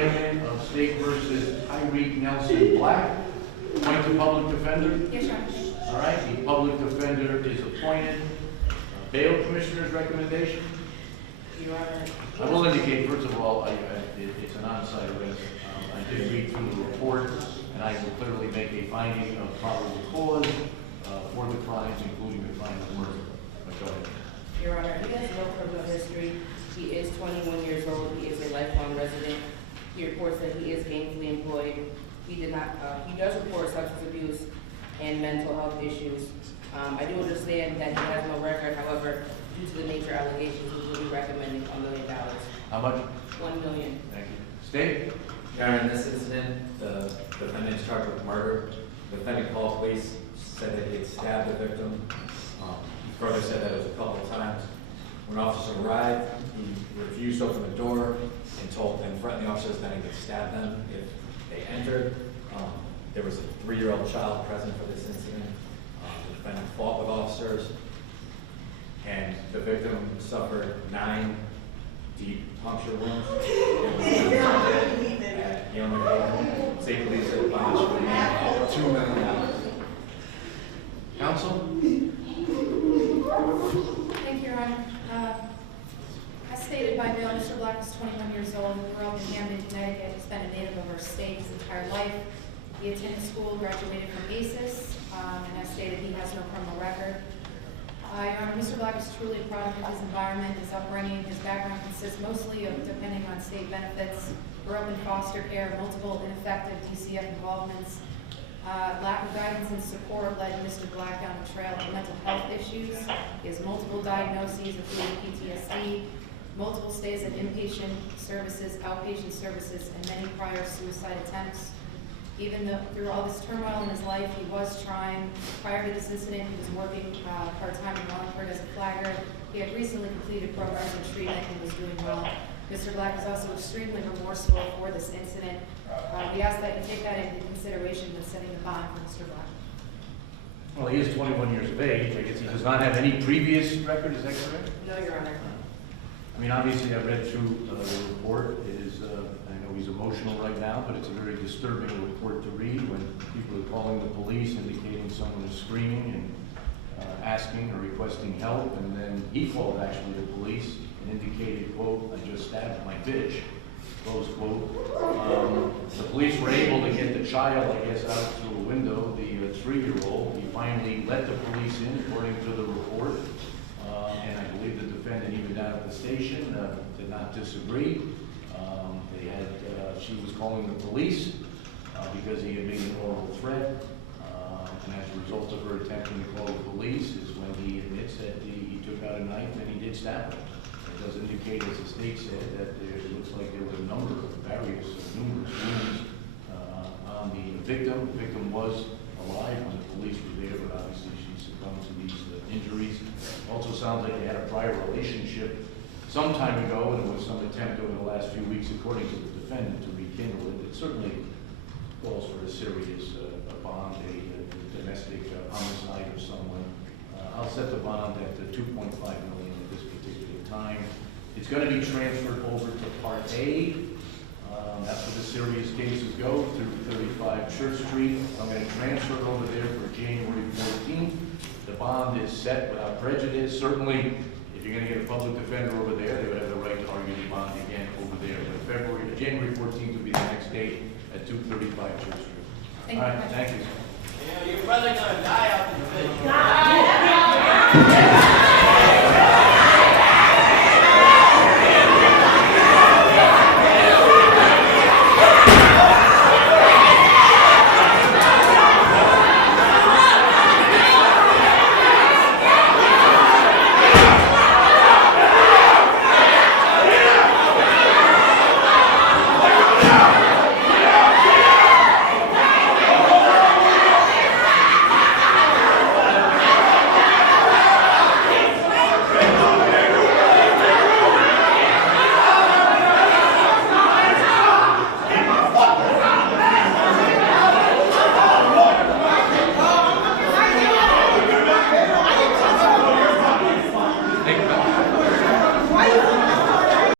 indictment of State versus Tyreek Nelson Black. Appoint the public defender. Yes, Your Honor. All right, the public defender is appointed. Bail Commissioner's recommendation. Your Honor. I will indicate, first of all, it's an on-site arrest. I did read through the report, and I will clearly make a finding of probable cause for the crimes, including the crime of murder. But go ahead. Your Honor, he has no criminal history. He is 21 years old. He is a lifelong resident. He reports that he is gainfully employed. He does report substance abuse and mental health issues. I do understand that he has no record. However, due to the nature allegations, we will be recommending $1 million. How much? $1 million. Thank you. State? Your Honor, in this incident, the defendant is charged with murder. The defendant called police, said that he had stabbed the victim. He further said that it was a couple of times. When officers arrived, he refused to open the door and threatened the officers that he would stab them if they entered. There was a 3-year-old child present for this incident. The defendant fought with officers, and the victim suffered 9 deep puncture wounds. State police said bond should be $2 million. Counsel? Thank you, Your Honor. As stated by Bill, Mr. Black is 21 years old, grew up in Hamden, Connecticut. He's been a native of our state his entire life. He attended school, graduated from ACES, and as stated, he has no criminal record. Your Honor, Mr. Black is truly a product of his environment, his upbringing. His background consists mostly of depending on state benefits, grew up in foster care, multiple ineffective DCF involvements. Lack of guidance and support led Mr. Black down the trail of mental health issues. He has multiple diagnoses, including PTSD, multiple stays at inpatient services, outpatient services, and many prior suicide attempts. Even though through all this turmoil in his life, he was trying. Prior to this incident, he was working part-time in Wallingford as a flagger. He had recently completed programs in treatment and was doing well. Mr. Black is also extremely remorseful for this incident. We ask that you take that into consideration when setting the bond for Mr. Black. Well, he is 21 years of age. I guess he does not have any previous record, is that correct? No, Your Honor. I mean, obviously, I read through the report. It is, I know he's emotional right now, but it's a very disturbing report to read when people are calling the police, indicating someone is screaming and asking or requesting help, and then he called actually the police and indicated, quote, "I just stabbed my bitch," close quote. The police were able to get the child, I guess, out through a window, the 3-year-old. He finally let the police in, according to the report. And I believe the defendant, even down at the station, did not disagree. She was calling the police because he had made an oral threat. And as a result of her attempting to call the police is when he admits that he took out a knife and he did stab her. It does indicate, as the state said, that it looks like there were a number of numerous wounds on the victim. The victim was alive when the police were there, but obviously she succumbed to these injuries. Also sounds like they had a prior relationship some time ago, and there was some attempt over the last few weeks, according to the defendant, to rekindle it. It certainly calls for a serious bond, a domestic homicide of someone. I'll set the bond at $2.5 million at this particular time. It's going to be transferred over to Part A. That's where the serious cases go, through 35 Church Street. I'm going to transfer it over there for January 14th. The bond is set without prejudice. Certainly, if you're going to get a public defender over there, they would have the right to argue the bond again over there. But January 14th would be the next date at 235 Church Street. Thank All you. right, thank you. Your brother gonna die out in the fish.